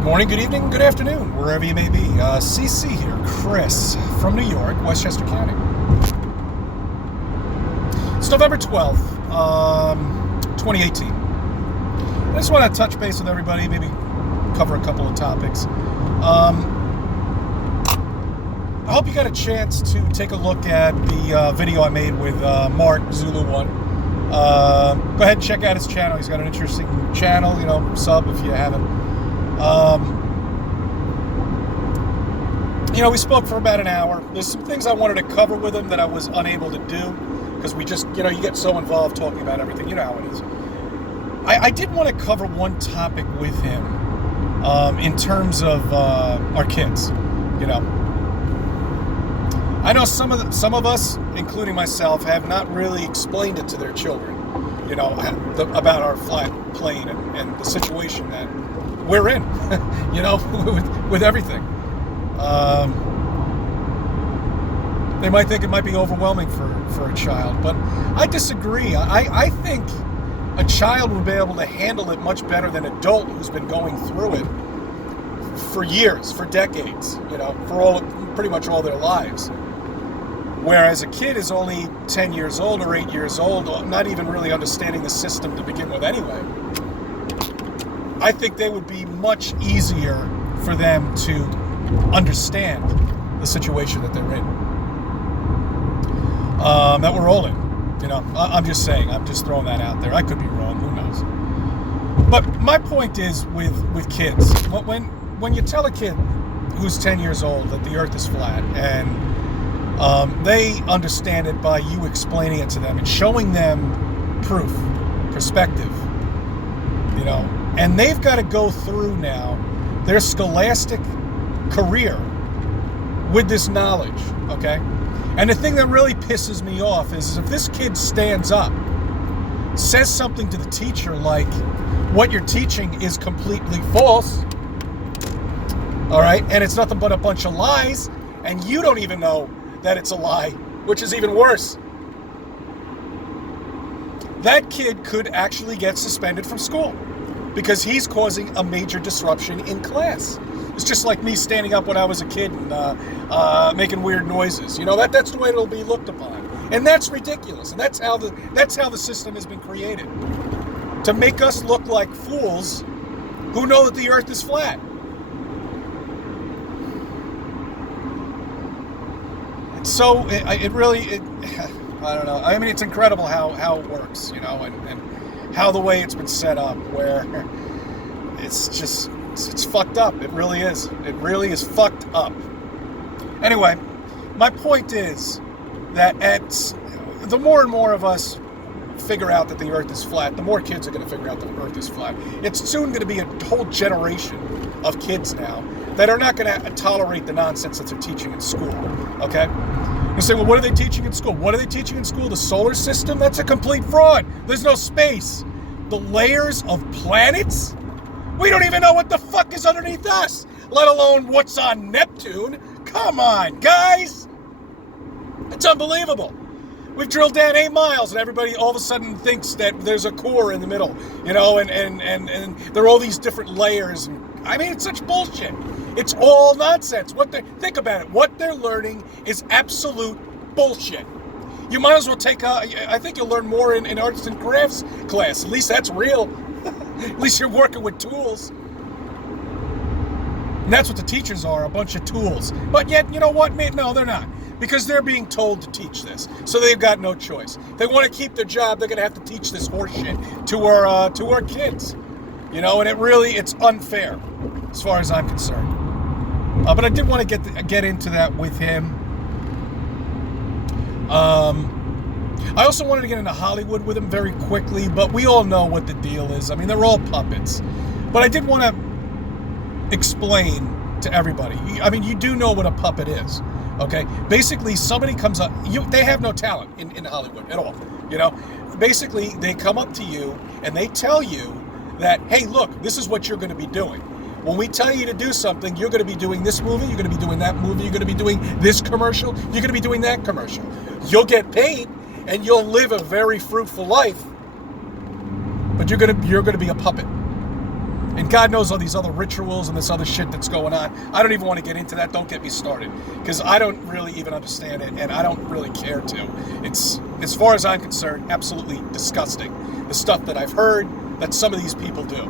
Good morning, good evening, good afternoon, wherever you may be. CC here, Chris from New York, Westchester County. It's November 12th, 2018. I just want to touch base with everybody, maybe cover a couple of topics. I hope you got a chance to take a look at the video I made with Mark Zulu One. Go ahead and check out his channel. He's got an interesting channel, sub if you haven't. We spoke for about an hour. There's some things I wanted to cover with him that I was unable to do because we just, you get so involved talking about everything. You know how it is. I did want to cover one topic with him in terms of our kids. I know some of us, including myself, have not really explained it to their children, about our flight plane and the situation that we're in, with everything. They might think it might be overwhelming for a child, but I disagree. I think a child would be able to handle it much better than an adult who's been going through it for years, for decades, for pretty much all their lives. Whereas a kid is only 10 years old or 8 years old, not even really understanding the system to begin with anyway. I think they would be much easier for them to understand the situation that they're in, that we're all in. I'm just saying, I'm just throwing that out there. I could be wrong, who knows. But my point is with kids, when you tell a kid who's 10 years old that the earth is flat, and they understand it by you explaining it to them and showing them proof, perspective, and they've got to go through now their scholastic career with this knowledge, okay? And the thing that really pisses me off is if this kid stands up, says something to the teacher like, what you're teaching is completely false, all right? And it's nothing but a bunch of lies, and you don't even know that it's a lie, which is even worse. That kid could actually get suspended from school because he's causing a major disruption in class. It's just like me standing up when I was a kid and making weird noises. That's the way it'll be looked upon, and that's ridiculous. And that's how the system has been created, to make us look like fools who know that the earth is flat. So it really, I don't know. I mean, it's incredible how it works, and how the way it's been set up, where it's fucked up. It really is. It really is fucked up. Anyway, my point is that the more and more of us figure out that the earth is flat, the more kids are going to figure out that the earth is flat. It's soon going to be a whole generation of kids now that are not going to tolerate the nonsense that they're teaching in school, okay? You say, well, what are they teaching in school? What are they teaching in school? The solar system? That's a complete fraud. There's no space. The layers of planets? We don't even know what the fuck is underneath us, let alone what's on Neptune. Come on, guys. It's unbelievable. We've drilled down 8 miles, and everybody all of a sudden thinks that there's a core in the middle, and there are all these different layers. I mean, it's such bullshit. It's all nonsense. Think about it. What they're learning is absolute bullshit. You might as well I think you'll learn more in arts and crafts class. At least that's real. At least you're working with tools. And that's what the teachers are, a bunch of tools. But yet, you know what, mate? No, they're not. Because they're being told to teach this. So they've got no choice. If they want to keep their job, they're going to have to teach this horseshit to our kids. And it's unfair as far as I'm concerned. But I did want to get into that with him. I also wanted to get into Hollywood with him very quickly, but we all know what the deal is. I mean, they're all puppets. But I did want to explain to everybody. I mean, you do know what a puppet is, okay? Basically, somebody comes up. They have no talent in Hollywood at all, Basically, they come up to you and they tell you that, hey, look, this is what you're going to be doing. When we tell you to do something, you're going to be doing this movie, you're going to be doing that movie, you're going to be doing this commercial, you're going to be doing that commercial. You'll get paid, and you'll live a very fruitful life, but you're going to be a puppet. And God knows all these other rituals and this other shit that's going on. I don't even want to get into that. Don't get me started. Because I don't really even understand it, and I don't really care to. It's, as far as I'm concerned, absolutely disgusting. The stuff that I've heard that some of these people do.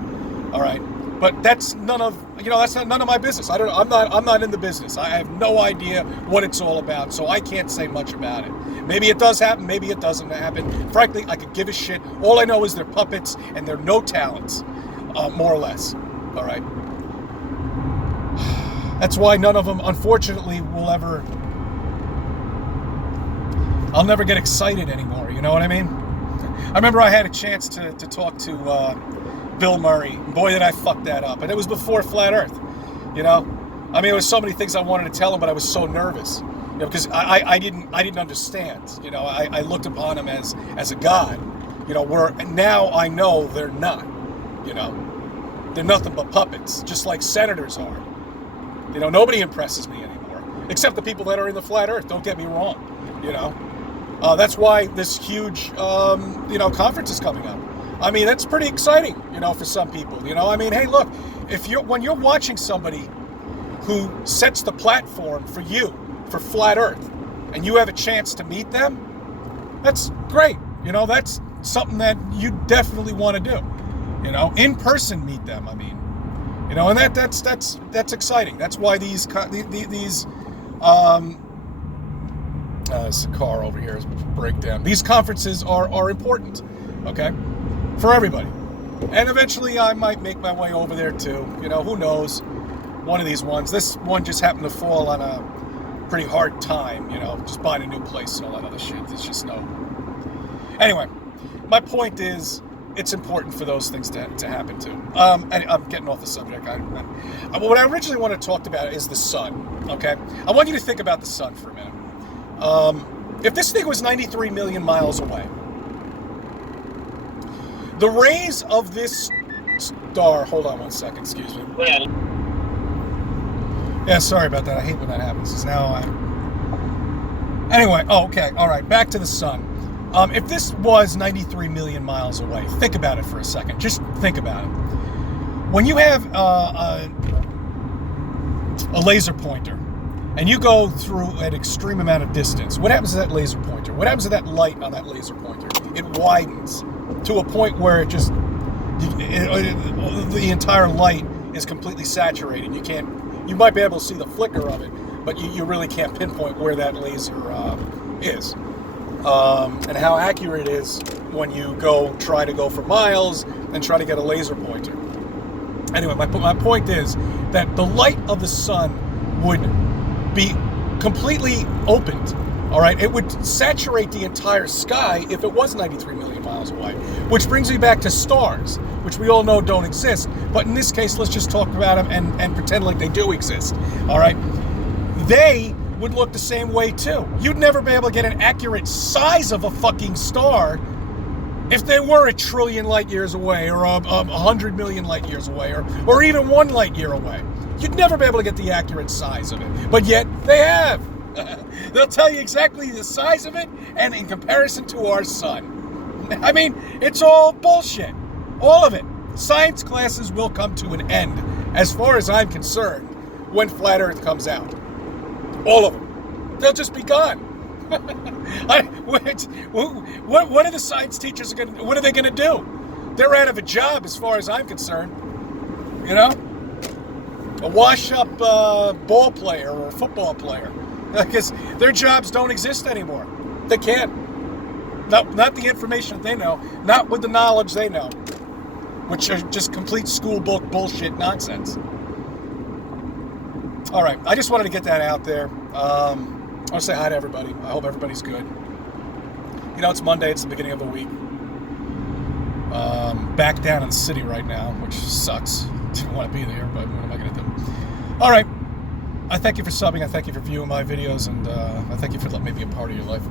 All right? But that's none of my business. I'm not in the business. I have no idea what it's all about, so I can't say much about it. Maybe it does happen, maybe it doesn't happen. Frankly, I could give a shit. All I know is they're puppets and they're no talents, more or less. All right. That's why none of them, unfortunately, I'll never get excited anymore. You know what I mean? I remember I had a chance to talk to Bill Murray. Boy, did I fuck that up. And it was before Flat Earth, you know? I mean, there was so many things I wanted to tell him, but I was so nervous, you know, because I didn't understand. You know, I looked upon him as a god, you know, where now I know they're not, you know. They're nothing but puppets, just like senators are. You know, nobody impresses me anymore, except the people that are in the Flat Earth, don't get me wrong, you know. That's why this huge, conference is coming up. I mean, that's pretty exciting, you know, for some people, you know. I mean, hey, look, when you're watching somebody who sets the platform for you, for Flat Earth, and you have a chance to meet them, that's great. You know, that's something that you definitely want to do. You know, in person meet them, I mean. You know, and that's exciting. That's why these there's a car over here is breakdown. These conferences are important, okay? For everybody. And eventually I might make my way over there too. You know, who knows? One of these ones. This one just happened to fall on a pretty hard time, you know, just buying a new place and all that other shit. There's just no... Anyway, my point is, it's important for those things to happen too. And I'm getting off the subject. What I originally wanted to talk about is the sun, okay? I want you to think about the sun for a minute. If this thing was 93 million miles away, the rays of this star... Hold on one second, excuse me. Yeah, sorry about that. I hate when that happens. Because now Anyway, okay, all right, back to the sun. If this was 93 million miles away, think about it for a second. Just think about it. When you have a laser pointer, and you go through an extreme amount of distance, what happens to that laser pointer? What happens to that light on that laser pointer? It widens to a point where the entire light is completely saturated. You might be able to see the flicker of it, but you really can't pinpoint where that laser is. And how accurate it is when you try to go for miles and try to get a laser pointer. Anyway, my point is that the light of the sun would be completely opened. All right, it would saturate the entire sky if it was 93 million miles away. Which brings me back to stars, which we all know don't exist. But in this case, let's just talk about them and pretend like they do exist. All right, they would look the same way too. You'd never be able to get an accurate size of a fucking star if they were a trillion light years away, or 100 million light years away, or even 1 light year away. You'd never be able to get the accurate size of it. But yet they have. They'll tell you exactly the size of it and in comparison to our sun. I mean, it's all bullshit. All of it. Science classes will come to an end, as far as I'm concerned, when Flat Earth comes out. All of them. They'll just be gone. What are the science teachers going to do? What are they going to do? They're out of a job as far as I'm concerned. You know? A wash-up ball player or a football player. Because their jobs don't exist anymore. They can't. Not the information that they know. Not with the knowledge they know. Which are just complete school book bullshit nonsense. All right, I just wanted to get that out there. I want to say hi to everybody. I hope everybody's good. You know, it's Monday. It's the beginning of the week. Back down in the city right now, which sucks. Didn't want to be there, but what am I going to do? All right. I thank you for subbing. I thank you for viewing my videos, and I thank you for letting me be a part of your life.